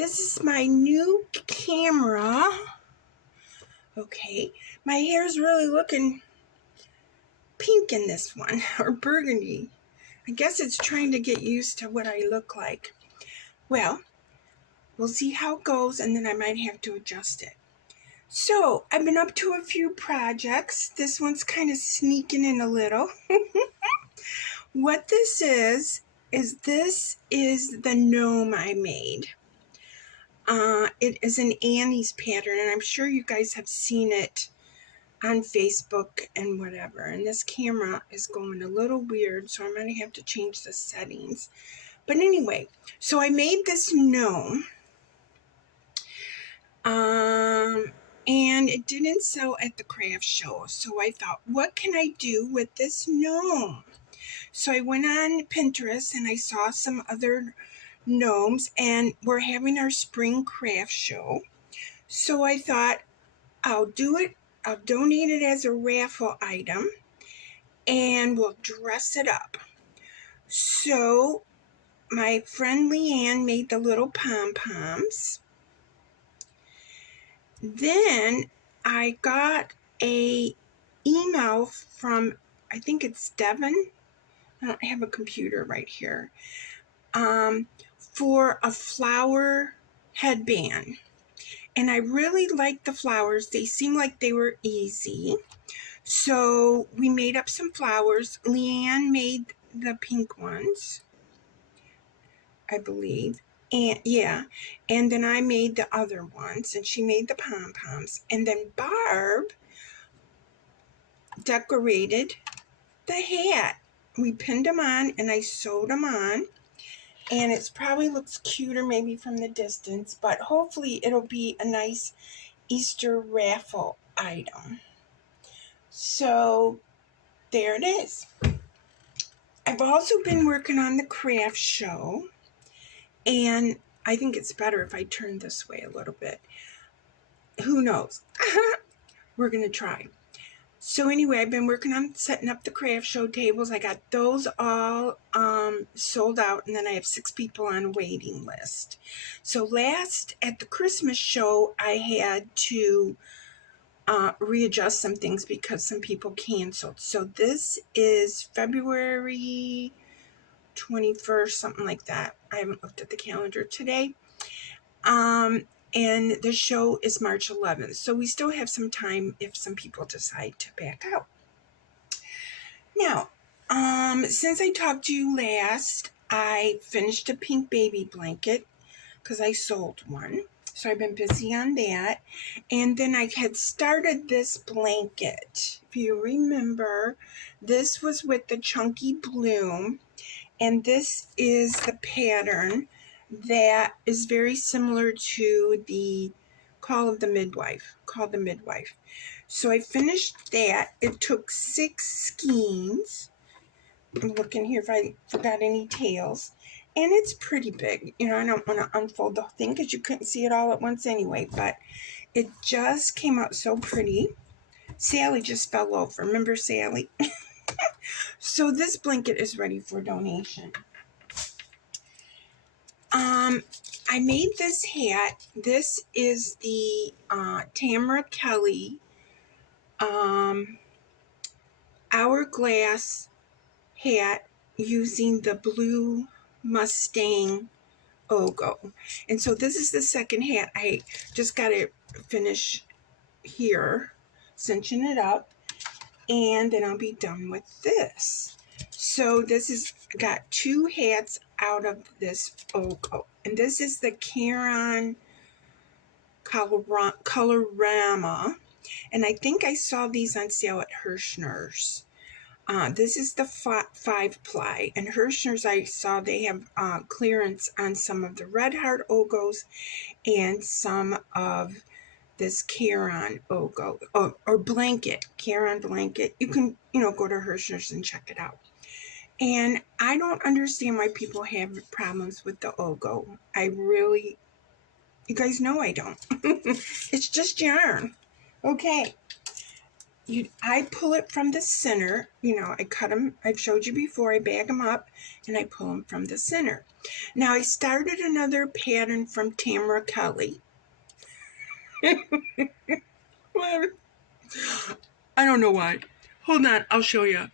This is my new camera. Okay, my hair's really looking pink in this one, or burgundy. I guess it's trying to get used to what I look like. Well, we'll see how it goes, and then I might have to adjust it. So, I've been up to a few projects. This one's kind of sneaking in a little. What this is this is the gnome I made. It is an Annie's pattern, and I'm sure you guys have seen it on Facebook and whatever. And this camera is going a little weird, so I'm going to have to change the settings. But anyway, so I made this gnome. And it didn't sell at the craft show, so I thought, what can I do with this gnome? So I went on Pinterest and I saw some other gnomes, and we're having our spring craft show. So I thought, I'll do it. I'll donate it as a raffle item, and we'll dress it up. So my friend Leanne made the little pom-poms. Then I got a email from, I think it's Devin. I don't have a computer right here. For a flower headband. And I really liked the flowers. They seemed like they were easy. So we made up some flowers. Leanne made the pink ones, I believe. And yeah, and then I made the other ones, and she made the pom-poms. And then Barb decorated the hat. We pinned them on, and I sewed them on. And it probably looks cuter maybe from the distance, but hopefully it'll be a nice Easter raffle item. So there it is. I've also been working on the craft show, and I think it's better if I turn this way a little bit. Who knows? We're going to try. So anyway, I've been working on setting up the craft show tables. I got those all sold out, and then I have 6 people on a waiting list. So last at the Christmas show, I had to readjust some things because some people canceled. So this is February 21st, something like that. I haven't looked at the calendar today. And the show is March 11th. So we still have some time if some people decide to back out. Now, since I talked to you last, I finished a pink baby blanket because I sold one. So I've been busy on that. And then I had started this blanket. If you remember, this was with the chunky bloom. And this is the pattern that is very similar to the called the midwife. So I finished that. It took 6 skeins. I'm looking here if I forgot any tails. And it's pretty big. You know, I don't want to unfold the thing because you couldn't see it all at once anyway. But it just came out so pretty. Sally just fell over. Remember Sally? So this blanket is ready for donation. I made this hat. This is the Tamara Kelly Hourglass hat using the blue Mustang logo. And so this is the second hat. I just got to finish here, cinching it up, and then I'll be done with this. So this is got 2 hats out of this logo. And this is the Caron Colorama. And I think I saw these on sale at Hirschner's. This is the 5-ply. And Hirschner's, I saw they have clearance on some of the Red Heart logos and some of this Caron logo or blanket, Caron blanket. You can, go to Hirschner's and check it out. And I don't understand why people have problems with the logo. You guys know I don't. It's just yarn. Okay. I pull it from the center. You know, I cut them. I've showed you before. I bag them up and I pull them from the center. Now I started another pattern from Tamara Kelly. I don't know why. Hold on, I'll show you.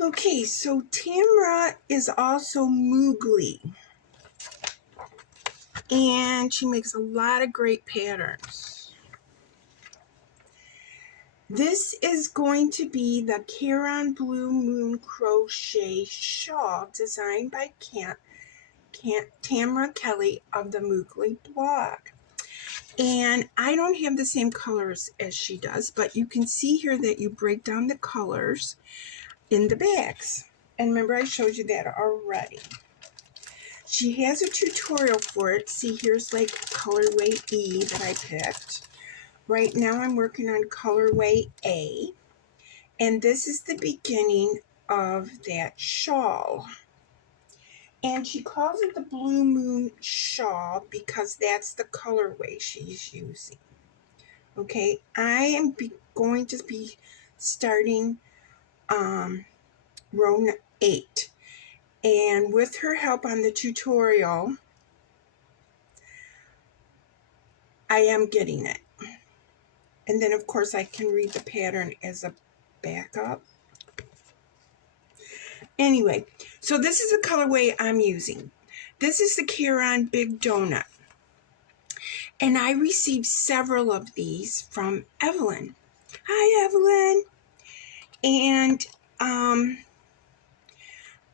Okay, so Tamara is also Moogly. And she makes a lot of great patterns. This is going to be the Caron Blue Moon Crochet Shawl designed by Tamara Kelly of the Moogly blog. And I don't have the same colors as she does, but you can see here that you break down the colors in the bags. And remember, I showed you that already. She has a tutorial for it. See, here's like colorway E that I picked. Right now I'm working on colorway A. And this is the beginning of that shawl. And she calls it the Blue Moon Shawl because that's the colorway she's using. Okay, I am going to be starting row 8. And with her help on the tutorial, I am getting it. And then, of course, I can read the pattern as a backup. Anyway, so this is the colorway I'm using. This is the Caron Big Donut. And I received several of these from Evelyn. Hi, Evelyn. And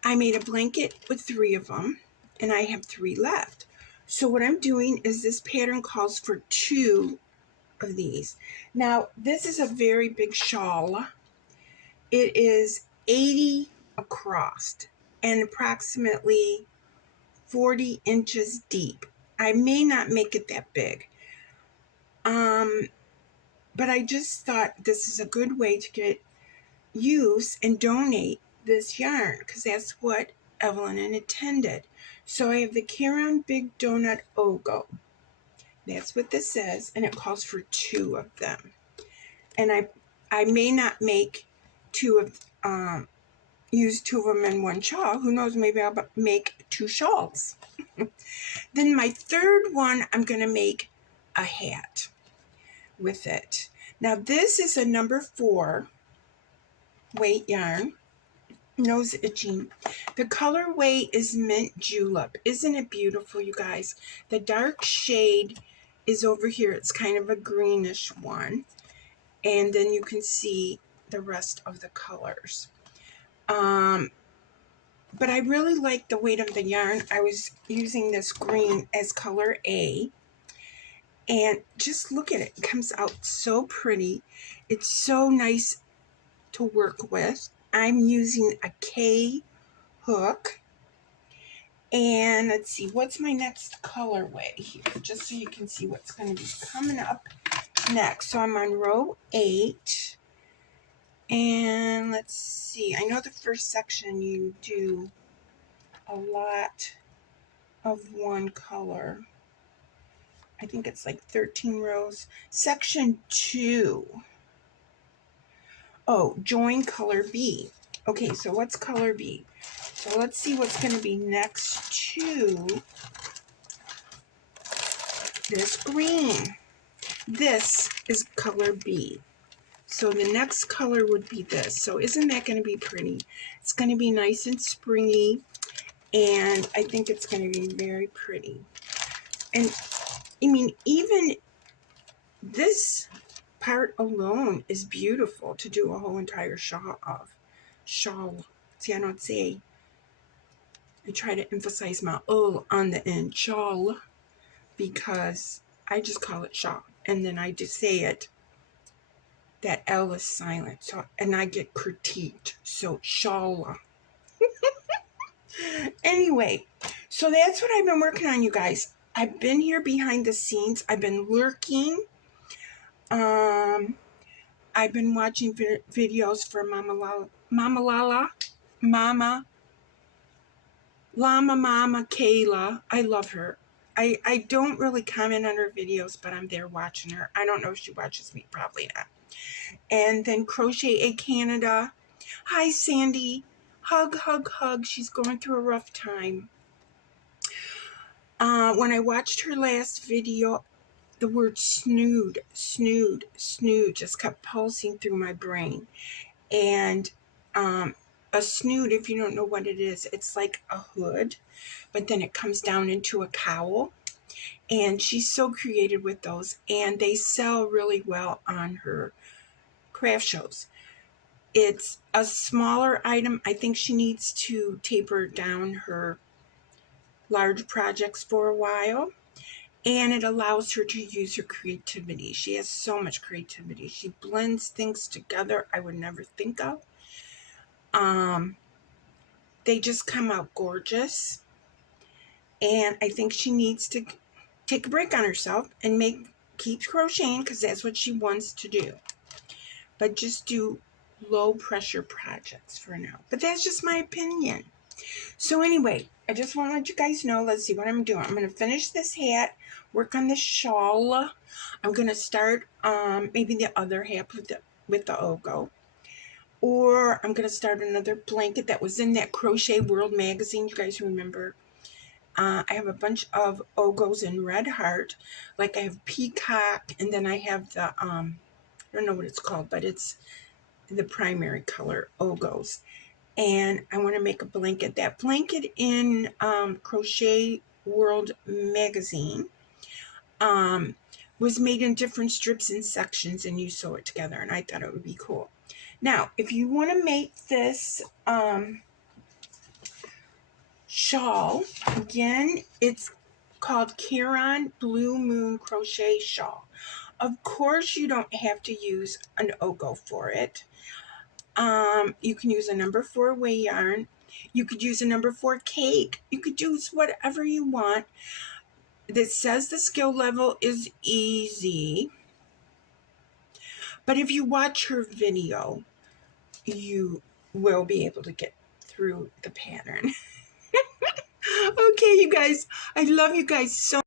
I made a blanket with 3 of them, and I have 3 left. So what I'm doing is this pattern calls for 2 of these. Now, this is a very big shawl. It is 80 across and approximately 40 inches deep. I may not make it that big. But I just thought this is a good way to get use and donate this yarn because that's what Evelyn intended. So I have the Caron Big Donut Ogo. That's what this says, and it calls for 2 of them. And I may not make 2 of use 2 of them in one shawl. Who knows? Maybe I'll make 2 shawls. Then my third one, I'm going to make a hat with it. Now this is a number 4 weight yarn. Nose itching. The colorway is Mint Julep. Isn't it beautiful, you guys? The dark shade is over here. It's kind of a greenish one. And then you can see the rest of the colors. But I really like the weight of the yarn. I was using this green as color A. And just look at it. It comes out so pretty. It's so nice to work with. I'm using a K hook. And let's see, what's my next colorway here? Just so you can see what's going to be coming up next. So I'm on row 8. And let's see, I know the first section you do a lot of one color. I think it's like 13 rows. Section 2. Oh, join color B. Okay, so what's color B? So let's see what's going to be next to this green. This is color B. So the next color would be this. So isn't that going to be pretty? It's going to be nice and springy, and I think it's going to be very pretty. And I mean, even this part alone is beautiful to do a whole entire shawl of. Shawl. See, I don't say, I try to emphasize my O on the end, shawl, because I just call it shawl. And then I just say it, that L is silent. So, and I get critiqued. So, shawl. Anyway, so that's what I've been working on, you guys. I've been here behind the scenes. I've been lurking. I've been watching videos for Mama Kayla. I love her. I don't really comment on her videos, but I'm there watching her. I don't know if she watches me, probably not. And then Crochet Canada. Hi, Sandy. Hug, hug, hug. She's going through a rough time. When I watched her last video, the word snood just kept pulsing through my brain. And a snood, if you don't know what it is, it's like a hood, but then it comes down into a cowl. And she's so creative with those, and they sell really well on her craft shows. It's a smaller item. I think she needs to taper down her large projects for a while, and it allows her to use her creativity. She has so much creativity. She blends things together I would never think of. They just come out gorgeous, and I think she needs to take a break on herself and keep crocheting, because that's what she wants to do. But just do low pressure projects for now. But that's just my opinion. So anyway, I just want to let you guys know, let's see what I'm doing. I'm going to finish this hat, work on the shawl. I'm going to start maybe the other half with the Ogo. Or I'm going to start another blanket that was in that Crochet World magazine. You guys remember? I have a bunch of Ogos in Red Heart. Like I have Peacock, and then I have the, I don't know what it's called, but it's the primary color Ogos. And I want to make a blanket. That blanket in Crochet World magazine was made in different strips and sections, and you sew it together, and I thought it would be cool. Now, if you want to make this shawl, again, it's called Caron Blue Moon Crochet Shawl. Of course, you don't have to use an Ogo for it. You can use a number 4 way yarn. You could use a number 4 cake. You could use whatever you want. That says the skill level is easy. But if you watch her video, you will be able to get through the pattern. Okay, you guys, I love you guys so